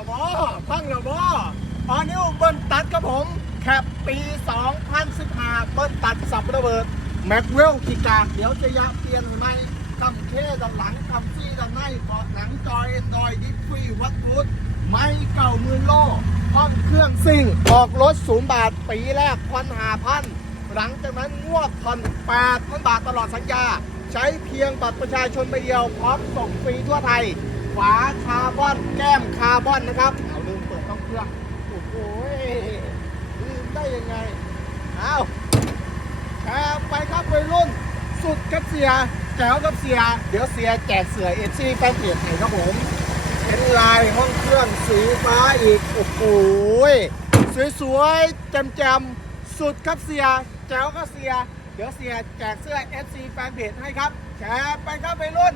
รบอฟังหระบออันนี้เบิ้ลตัดกับผม แคปปี 2015 เบิ้ลตัดสับระเบิด แม็กเวลกีกา เดี๋ยวจะยะเปลี่ยนไม่ทำเคด้านหลังทำซี่ด้านในเบาะหลังจอยดอยดิฟฟี่วัดพุทธไม่เก่ามือโล่ห้องเครื่องซิ่ง ออกรถสูงบาท ปีแรกพันหาพัน หลังจากนั้นงวดทัน800บาทตลอดสัญญา ใช้เพียงบัตรประชาชนใบเดียวพร้อมส่งฟรีทั่วไทย ฝาคาร์บอนแก้มคาร์บอนนะครับเอาลืมเปิดต้องเครื่องโอ้โหลืมได้ยังไงเอาแชร์ไปครับวัยรุ่น สุดกับเสียแจ๋วกับเสีย เดี๋ยวเสียแจกเสือเอซีแฟนเพจให้ครับผมเป็นลายห้องเครื่องสีฟ้าอีกโอ้โหสวยๆแจมๆสุดครับเสียแจ๋วก็เสีย เดี๋ยวเสียแจกเสื้อ FC แฟนเพจให้ครับ แชร์ไปครับไปรุ่น